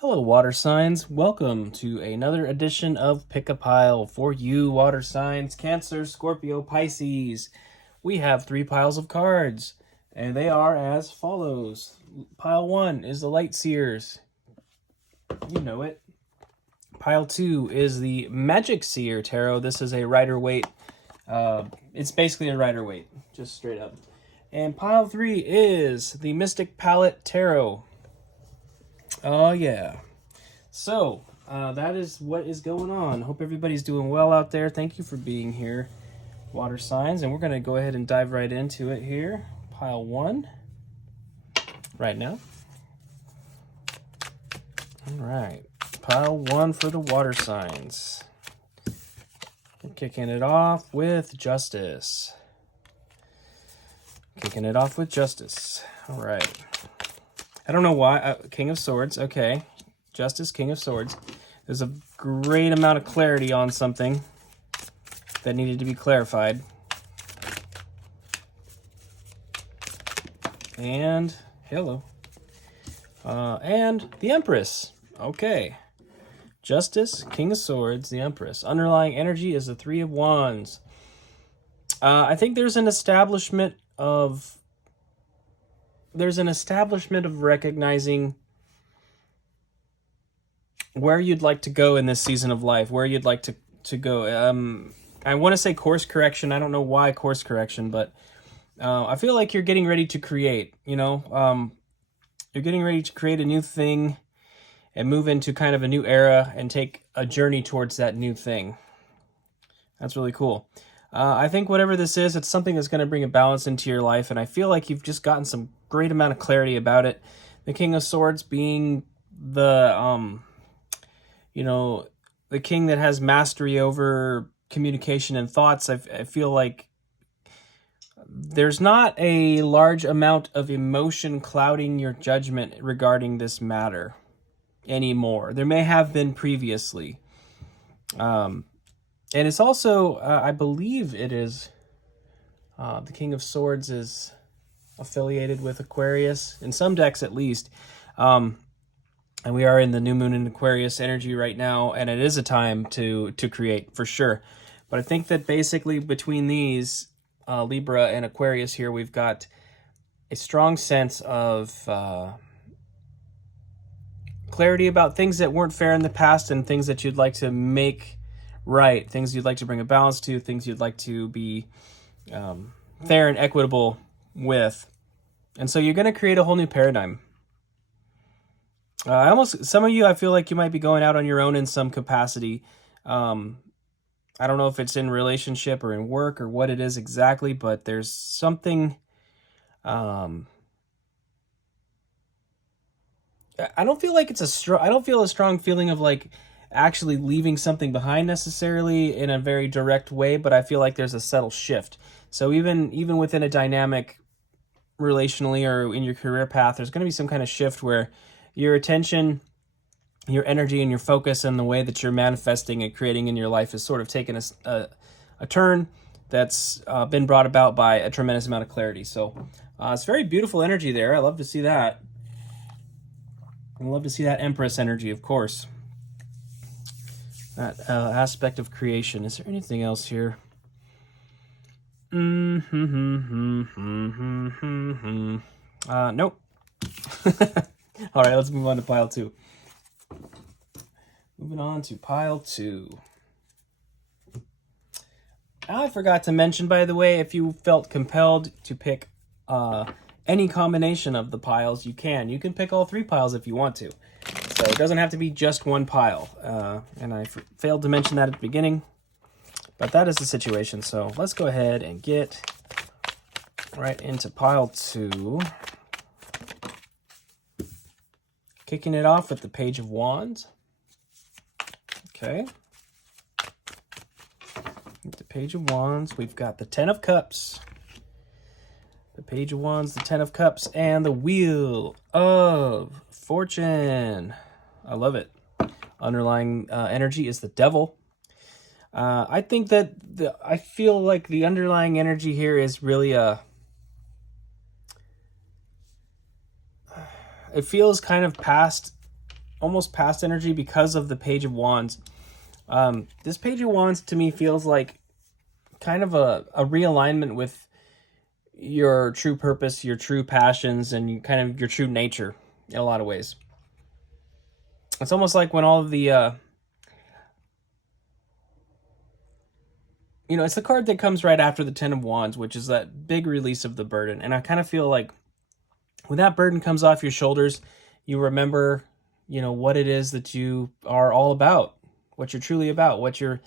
Hello, water signs. Welcome to another edition of Pick a Pile for you, water signs, Cancer, Scorpio, Pisces. We have 3 piles of cards, and they are as follows. Pile 1 is the Light Seers. You know it. Pile 2 is the Magic Seer Tarot. This is a Rider-Waite. It's basically a Rider-Waite, just straight up. And pile 3 is the Mystic Palette Tarot. Oh, yeah. So, that is what is going on. Hope everybody's doing well out there. Thank you for being here, water signs. And we're going to go ahead and dive right into it here. Pile 1 right now. All right. Pile 1 for the water signs. We're kicking it off with Justice. All right. I don't know why. King of Swords. Okay. Justice, King of Swords. There's a great amount of clarity on something that needed to be clarified. And, hello. And the Empress. Okay. Justice, King of Swords, the Empress. Underlying energy is the Three of Wands. I think there's an establishment of recognizing where you'd like to go in this season of life, where you'd like to go. I want to say course correction. I don't know why course correction, but I feel like you're getting ready to create, you're getting ready to create a new thing and move into kind of a new era and take a journey towards that new thing. That's really cool. I think whatever this is, it's something that's going to bring a balance into your life, and I feel like you've just gotten some great amount of clarity about it. The King of Swords being the the king that has mastery over communication and thoughts. I feel like there's not a large amount of emotion clouding your judgment regarding this matter anymore. There may have been previously. And it's also, I believe it is, the King of Swords is affiliated with Aquarius, in some decks at least. And we are in the new moon in Aquarius energy right now, and it is a time to create, for sure. But I think that basically between these, Libra and Aquarius here, we've got a strong sense of clarity about things that weren't fair in the past and things that you'd like to make right, things you'd like to bring a balance to, things you'd like to be fair and equitable with. And so you're going to create a whole new paradigm. Some of you, I feel like you might be going out on your own in some capacity. I don't know if it's in relationship or in work or what it is exactly, but there's something. I don't feel like I don't feel a strong feeling of like actually leaving something behind necessarily in a very direct way, but I feel like there's a subtle shift. So even within a dynamic relationally or in your career path, there's going to be some kind of shift where your attention, your energy, and your focus and the way that you're manifesting and creating in your life is sort of taken a turn that's been brought about by a tremendous amount of clarity. So it's very beautiful energy there. I love to see that. I love to see that Empress energy, of course. That aspect of creation. Is there anything else here? Nope. All right, let's move on to pile 2. Moving on to pile 2. I forgot to mention, by the way, if you felt compelled to pick any combination of the piles, you can. You can pick all 3 piles if you want to. So it doesn't have to be just one pile. And I failed to mention that at the beginning, but that is the situation. So let's go ahead and get right into pile 2. Kicking it off with the Page of Wands. Okay. With the Page of Wands, we've got the Ten of Cups. The Page of Wands, the Ten of Cups, and the Wheel of Fortune. I love it. Underlying energy is the Devil. I think that I feel like the underlying energy here is really it feels kind of past almost past energy because of the Page of Wands. This Page of Wands to me feels like kind of a realignment with your true purpose, your true passions, and kind of your true nature in a lot of ways. It's almost like when all of the it's the card that comes right after the Ten of Wands, which is that big release of the burden. And I kind of feel like when that burden comes off your shoulders, you remember, what it is that you are all about, what you're truly about, what you're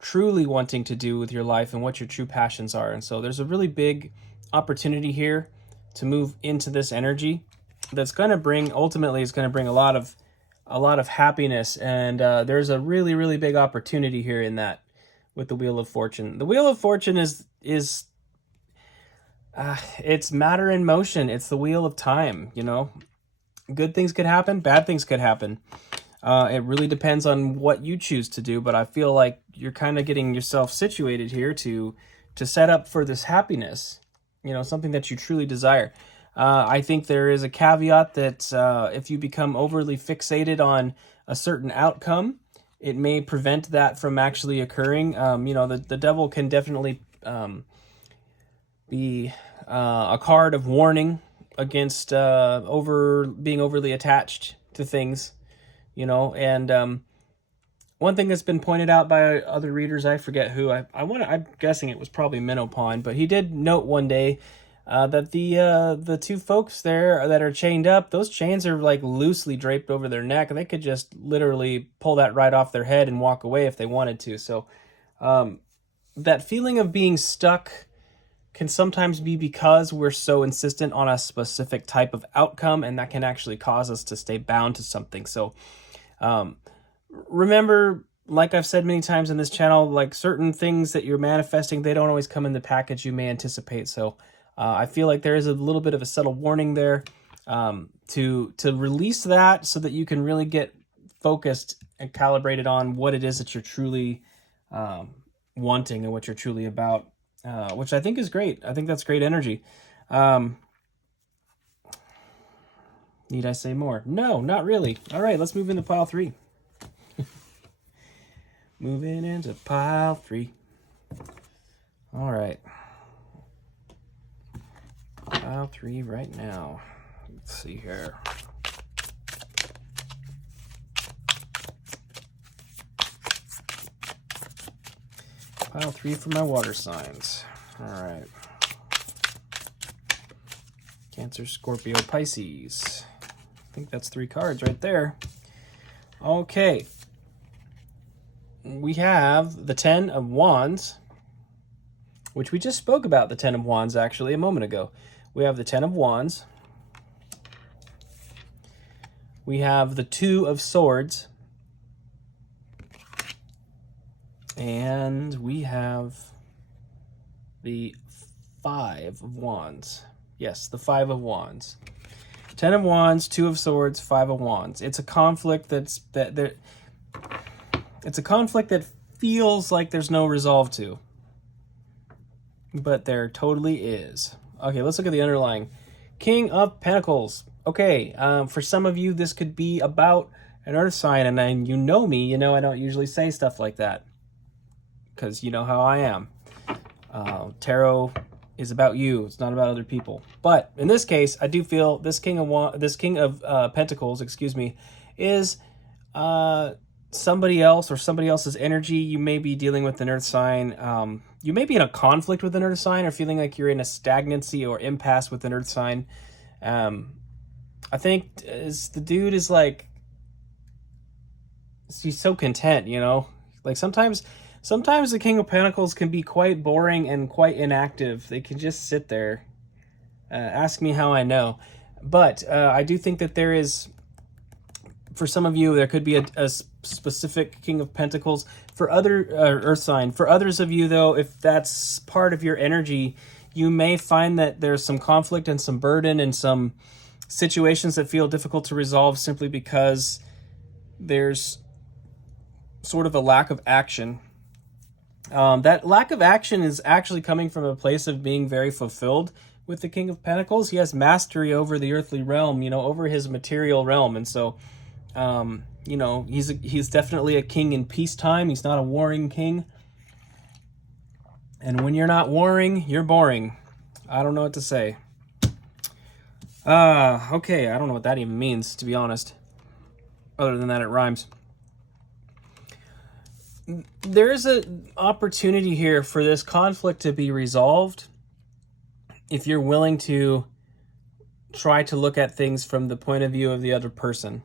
truly wanting to do with your life, and what your true passions are. And so there's a really big opportunity here to move into this energy that's going to bring, ultimately, it's going to bring a lot of happiness. And there's a really, really big opportunity here in that. With the Wheel of Fortune. The Wheel of Fortune is it's matter in motion. It's the wheel of time, Good things could happen, bad things could happen. It really depends on what you choose to do, but I feel like you're kind of getting yourself situated here to set up for this happiness, something that you truly desire. I think there is a caveat that if you become overly fixated on a certain outcome, it may prevent that from actually occurring. The devil can definitely be a card of warning against being overly attached to things, and one thing that's been pointed out by other readers, I forget who, I'm guessing it was probably Menopon, but he did note one day that the two folks there that are chained up, those chains are like loosely draped over their neck. They could just literally pull that right off their head and walk away if they wanted to. So that feeling of being stuck can sometimes be because we're so insistent on a specific type of outcome, and that can actually cause us to stay bound to something. So remember, like I've said many times in this channel, like certain things that you're manifesting, they don't always come in the package you may anticipate. So I feel like there is a little bit of a subtle warning there to release that so that you can really get focused and calibrated on what it is that you're truly wanting and what you're truly about, which I think is great. I think that's great energy. Need I say more? No, not really. All right, let's move into pile 3. Moving into pile 3. All right. Pile 3 right now. Let's see here. Pile 3 for my water signs. All right. Cancer, Scorpio, Pisces. I think that's 3 cards right there. Okay. We have the Ten of Wands, which we just spoke about the Ten of Wands actually a moment ago. We have the Ten of Wands. We have the Two of Swords. And we have the Five of Wands. Yes, the Five of Wands. Ten of Wands, Two of Swords, Five of Wands. It's a conflict it's a conflict that feels like there's no resolve to. But there totally is. Okay, let's look at the underlying. King of Pentacles. Okay, for some of you, this could be about an earth sign, and then you know me, I don't usually say stuff like that. Because you know how I am. Tarot is about you. It's not about other people. But in this case, I do feel this King of Pentacles, is somebody else or somebody else's energy. You may be dealing with an earth sign. You may be in a conflict with an earth sign or feeling like you're in a stagnancy or impasse with an earth sign. I think the dude is like, he's so content, like sometimes the King of Pentacles can be quite boring and quite inactive. They can just sit there. Ask me how I know. But I do think that there is, for some of you, there could be a specific King of Pentacles. For other earth sign. For others of you, though, if that's part of your energy, you may find that there's some conflict and some burden and some situations that feel difficult to resolve simply because there's sort of a lack of action. That lack of action is actually coming from a place of being very fulfilled with the King of Pentacles. He has mastery over the earthly realm, over his material realm. And so You know, he's definitely a king in peacetime. He's not a warring king. And when you're not warring, you're boring. I don't know what to say. Okay, I don't know what that even means, to be honest. Other than that, it rhymes. There is an opportunity here for this conflict to be resolved if you're willing to try to look at things from the point of view of the other person.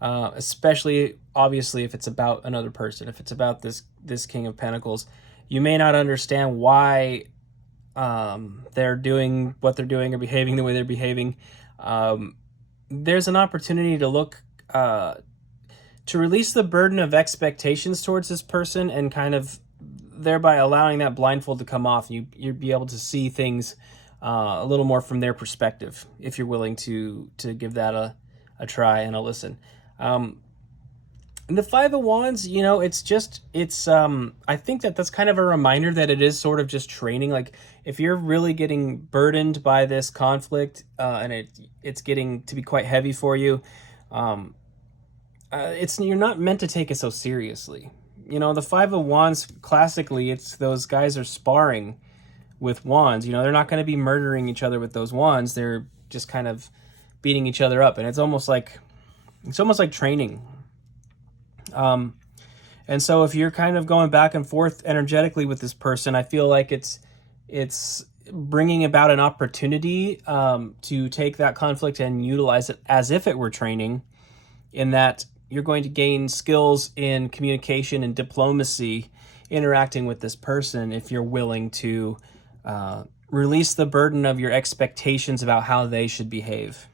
Especially, obviously, if it's about another person. If it's about this King of Pentacles, you may not understand why they're doing what they're doing or behaving the way they're behaving. There's an opportunity to look to release the burden of expectations towards this person and kind of thereby allowing that blindfold to come off. You'll be able to see things a little more from their perspective if you're willing to give that a try and a listen. And the Five of Wands, you know, it's I think that's kind of a reminder that it is sort of just training. Like, if you're really getting burdened by this conflict, and it's getting to be quite heavy for you, you're not meant to take it so seriously. You know, the Five of Wands, classically, it's those guys are sparring with wands. You know, they're not going to be murdering each other with those wands. They're just kind of beating each other up, and it's almost like training. And so if you're kind of going back and forth energetically with this person, I feel like it's bringing about an opportunity to take that conflict and utilize it as if it were training, in that you're going to gain skills in communication and diplomacy interacting with this person if you're willing to release the burden of your expectations about how they should behave.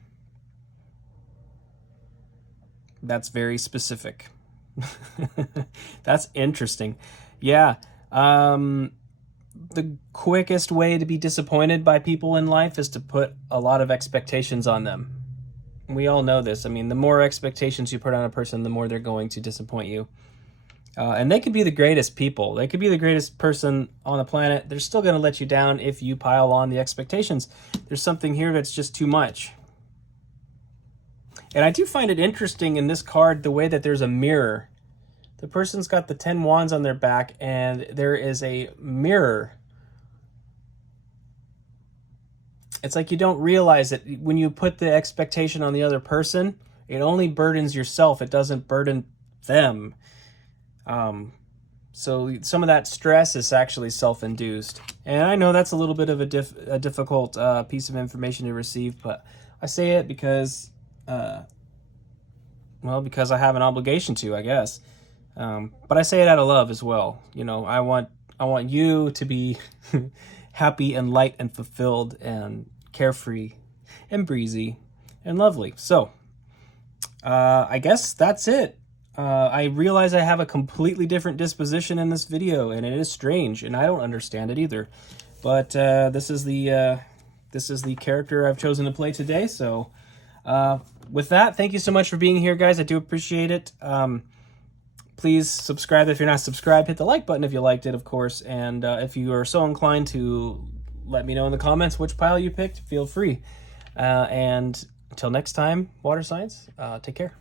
That's very specific. That's interesting. Yeah. The quickest way to be disappointed by people in life is to put a lot of expectations on them. We all know this. I mean, the more expectations you put on a person, the more they're going to disappoint you. And they could be the greatest people. They could be the greatest person on the planet. They're still going to let you down if you pile on the expectations. There's something here that's just too much. And I do find it interesting in this card, the way that there's a mirror. The person's got the 10 wands on their back, and there is a mirror. It's like you don't realize that when you put the expectation on the other person, it only burdens yourself. It doesn't burden them. So some of that stress is actually self-induced. And I know that's a little bit of a difficult piece of information to receive, but I say it because... because I have an obligation to, I guess. But I say it out of love as well. You know, I want you to be happy and light and fulfilled and carefree and breezy and lovely. So, I guess that's it. I realize I have a completely different disposition in this video, and it is strange, and I don't understand it either. But this is the character I've chosen to play today. So, with that, thank you so much for being here, guys. I do appreciate it. Please subscribe if you're not subscribed. Hit the like button if you liked it, of course. And if you are so inclined to let me know in the comments which pile you picked, feel free. And until next time, water signs, take care.